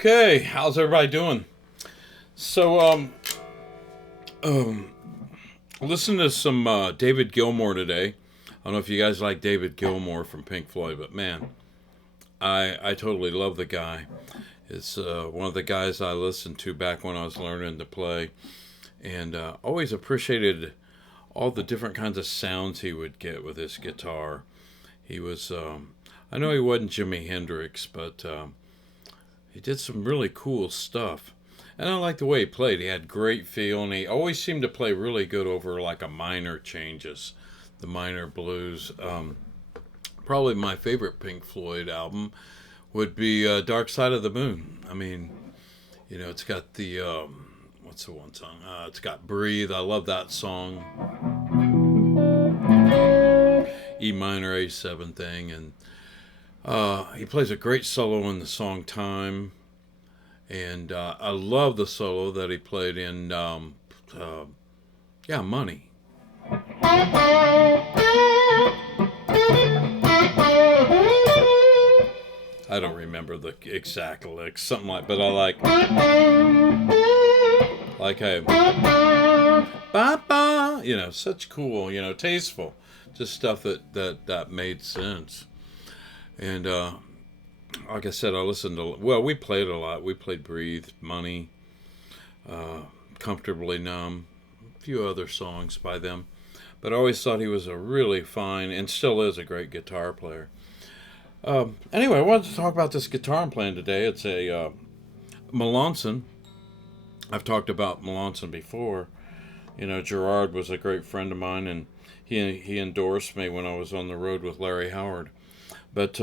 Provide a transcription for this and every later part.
Okay, how's everybody doing? So, um, listen to some David Gilmour today. I don't know if you guys like David Gilmour from Pink Floyd, but man, I totally love the guy. It's one of the guys I listened to back when I was learning to play, and always appreciated all the different kinds of sounds he would get with his guitar. He was, I know he wasn't Jimi Hendrix, but he did some really cool stuff. And I like the way he played. He had great feel, and he always seemed to play really good over like a minor changes, the minor blues. Probably my favorite Pink Floyd album would be Dark Side of the Moon. I mean, it's got the, what's the one song? It's got Breathe. I love that song. E minor A7 thing. And he plays a great solo in the song Time. And I love the solo that he played in, Money. I don't remember the exact licks, something like, but I like a ba ba, such cool, tasteful, just stuff that made sense. And like I said, I listened to, well, we played a lot. We played Breathe, Money, Comfortably Numb, a few other songs by them. But I always thought he was a really fine, and still is, a great guitar player. Anyway, I wanted to talk about this guitar I'm playing today. It's a Melanson. I've talked about Melanson before. Gerard was a great friend of mine, and he endorsed me when I was on the road with Larry Howard. But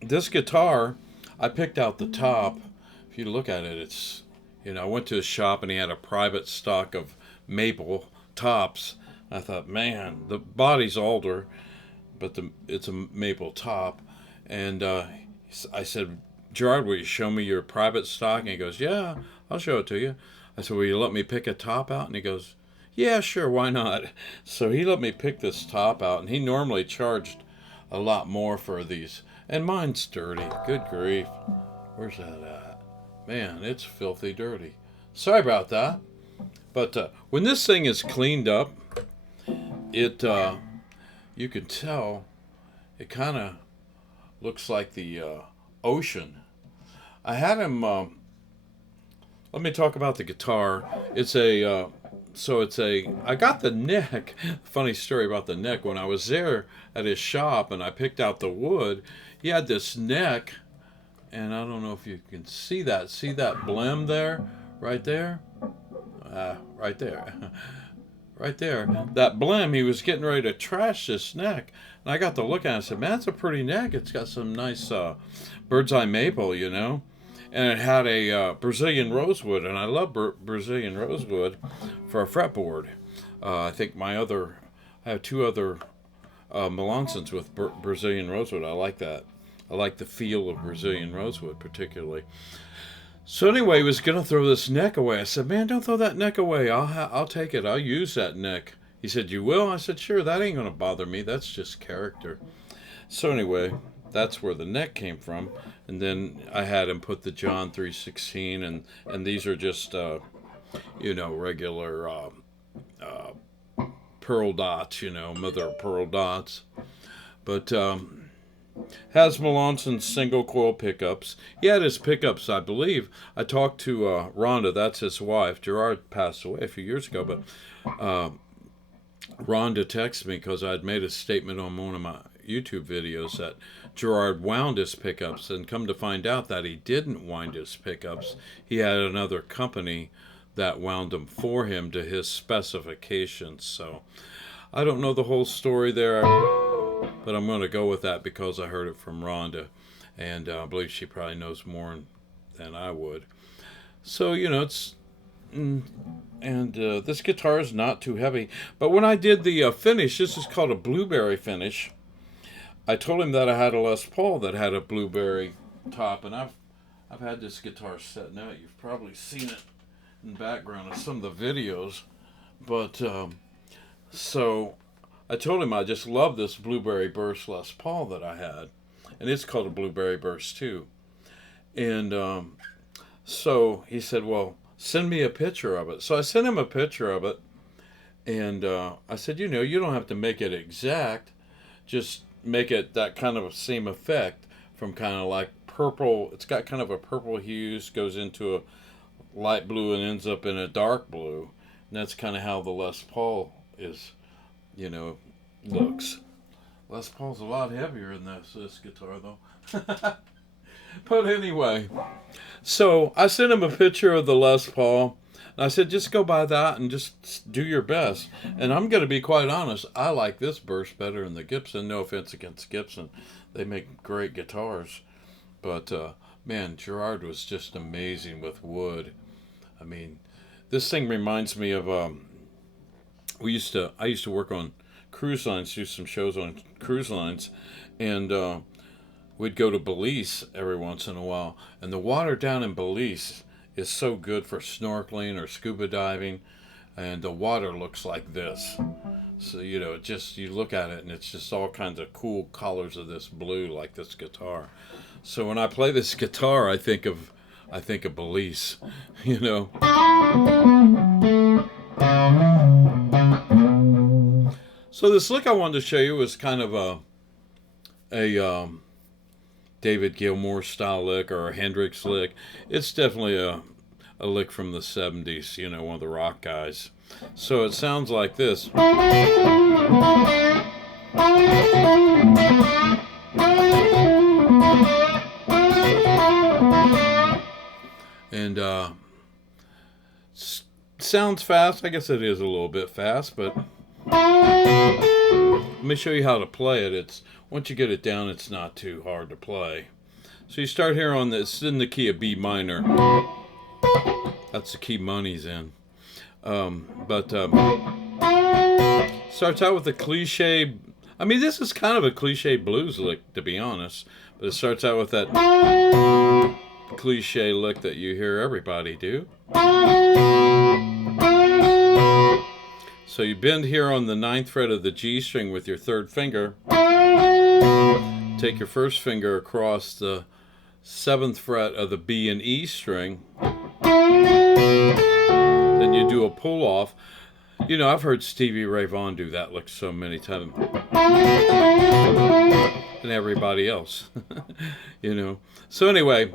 this guitar, I picked out the top. If you look at it, it's, I went to his shop and he had a private stock of maple tops. I thought, man, the body's alder, but it's a maple top. And I said, Gerard, will you show me your private stock? And he goes, yeah, I'll show it to you. I said, will you let me pick a top out? And he goes, yeah, sure, why not? So he let me pick this top out, and he normally charged a lot more for these. And mine's dirty. Good grief. Where's that at? Man, it's filthy dirty. Sorry about that. But when this thing is cleaned up, it you can tell it kind of looks like the ocean. I had him. Let me talk about the guitar. It's a. I got the neck. Funny story about the neck. When I was there at his shop and I picked out the wood, he had this neck, and I don't know if you can see that. See that blem there? Right there? Right there. Right there. That blem, he was getting ready to trash this neck. And I got to look at it and I said, man, that's a pretty neck. It's got some nice bird's eye maple, And it had a Brazilian rosewood, and I love Brazilian rosewood for a fretboard. I think I have two other Melansons with Brazilian rosewood. I like that. I like the feel of Brazilian rosewood particularly. So anyway, he was gonna throw this neck away. I said, "Man, don't throw that neck away. I'll take it. I'll use that neck." He said, "You will?" I said, "Sure. That ain't gonna bother me. That's just character." So anyway, that's where the neck came from. And then I had him put the John 3:16, and these are just regular pearl dots, mother of pearl dots. But has Melanson's single coil pickups. He had his pickups, I believe. I talked to Rhonda, that's his wife. Gerard passed away a few years ago, but Rhonda texted me because I'd made a statement on one of my YouTube videos that Gerard wound his pickups, and come to find out that he didn't wind his pickups. He had another company that wound them for him to his specifications. So I don't know the whole story there, but I'm going to go with that because I heard it from Rhonda, and I believe she probably knows more than I would. So, it's... And this guitar is not too heavy. But when I did the finish, this is called a blueberry finish. I told him that I had a Les Paul that had a blueberry top, and I've had this guitar set now. You've probably seen it in the background of some of the videos. But so I told him I just love this blueberry burst Les Paul that I had, and it's called a blueberry burst too. And so he said, well, send me a picture of it. So I sent him a picture of it. And I said, you don't have to make it exact. Just make it that kind of same effect from kind of like purple. It's got kind of a purple hues, goes into a light blue and ends up in a dark blue. And that's kind of how the Les Paul is, looks. Les Paul's a lot heavier than this guitar, though. But anyway, so I sent him a picture of the Les Paul. And I said, just go by that and just do your best. And I'm going to be quite honest, I like this burst better than the Gibson. No offense against Gibson. They make great guitars. But, man, Gerard was just amazing with wood. I mean, this thing reminds me of, I used to work on cruise lines, do some shows on cruise lines. And we'd go to Belize every once in a while. And the water down in Belize is so good for snorkeling or scuba diving, and the water looks like this. So you look at it and it's just all kinds of cool colors of this blue, like this guitar. So when I play this guitar, I think of Belize. So this lick I wanted to show you was kind of a David Gilmour style lick or a Hendrix lick. It's definitely a lick from the 70s, one of the rock guys. So it sounds like this. And sounds fast. I guess it is a little bit fast, but let me show you how to play it. Once you get it down, it's not too hard to play. So you start here on this, in the key of B minor. That's the key Money's in. Starts out with a cliche. I mean, this is kind of a cliche blues lick, to be honest. But it starts out with that cliche lick that you hear everybody do. So you bend here on the 9th fret of the G string with your 3rd finger. Take your 1st finger across the 7th fret of the B and E string. Then you do a pull off. I've heard Stevie Ray Vaughan do that lick so many times. And everybody else. So anyway.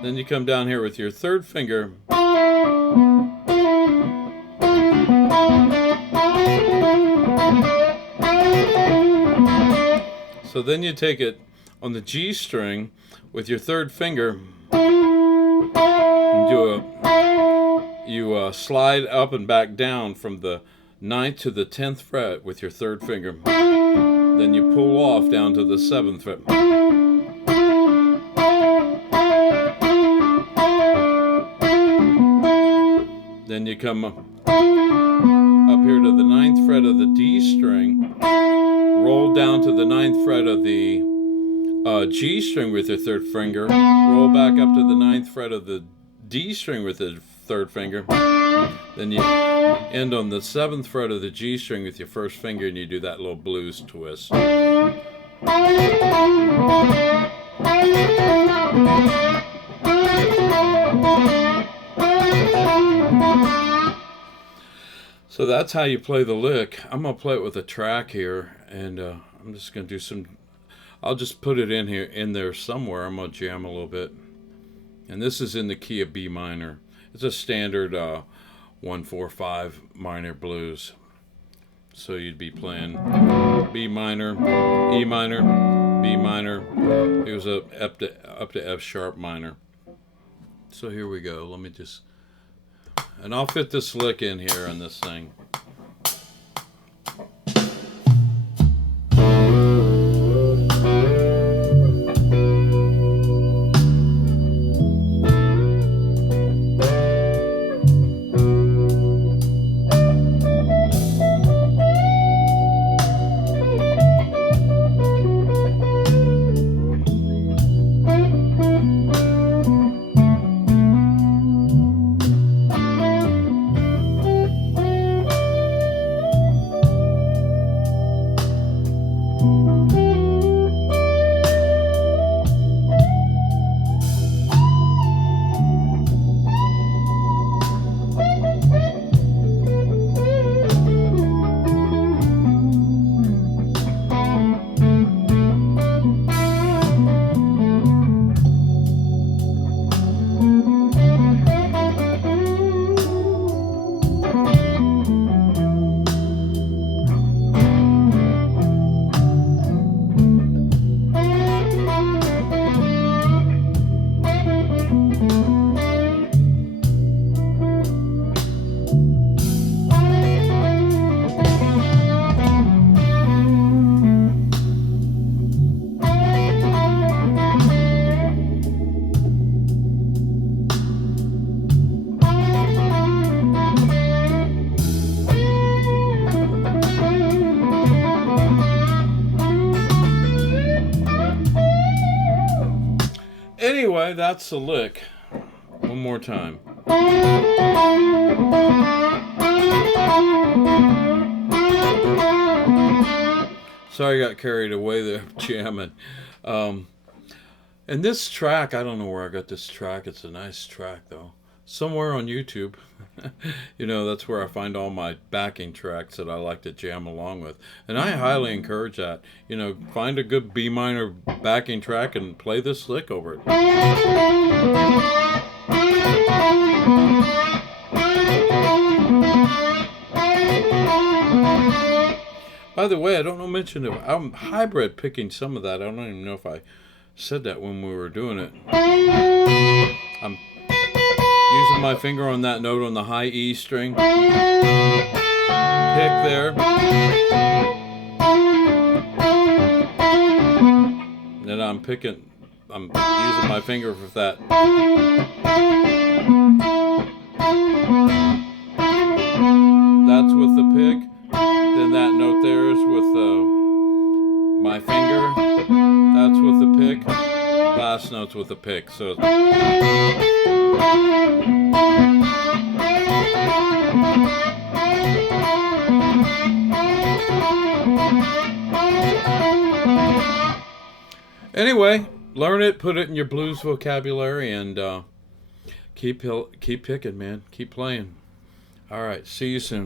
Then you come down here with your 3rd finger. So then you take it on the G string with your 3rd finger. And you slide up and back down from the 9th to the 10th fret with your 3rd finger. Then you pull off down to the 7th fret. Then you come up here to the 9th fret of the D string, roll down to the 9th fret of the G string with your 3rd finger, roll back up to the 9th fret of the D string with the 3rd finger, then you end on the 7th fret of the G string with your 1st finger, and you do that little blues twist. So that's how you play the lick. I'm going to play it with a track here, and I'm just going to do some, I'll just put it in there somewhere. I'm going to jam a little bit. And this is in the key of B minor. It's a standard 1-4-5 minor blues. So you'd be playing B minor, E minor, B minor. It was up to F sharp minor. So here we go. Let me just, and I'll fit this lick in here on this thing. Anyway, that's the lick. One more time. Sorry I got carried away there jamming. And this track, I don't know where I got this track. It's a nice track, though. Somewhere on YouTube. You know, that's where I find all my backing tracks that I like to jam along with. And I highly encourage that. You know, find a good B minor backing track and play this lick over it. By the way, I don't mention it. I'm hybrid picking some of that. I don't even know if I said that when we were doing it. I'm using my finger on that note on the high E string. Pick there. Then I'm using my finger for that. That's with the pick. Then that note there is with my finger. That's with the pick. Last note's with the pick. So anyway, learn it, put it in your blues vocabulary, and keep picking, man. Keep playing. All right, see you soon.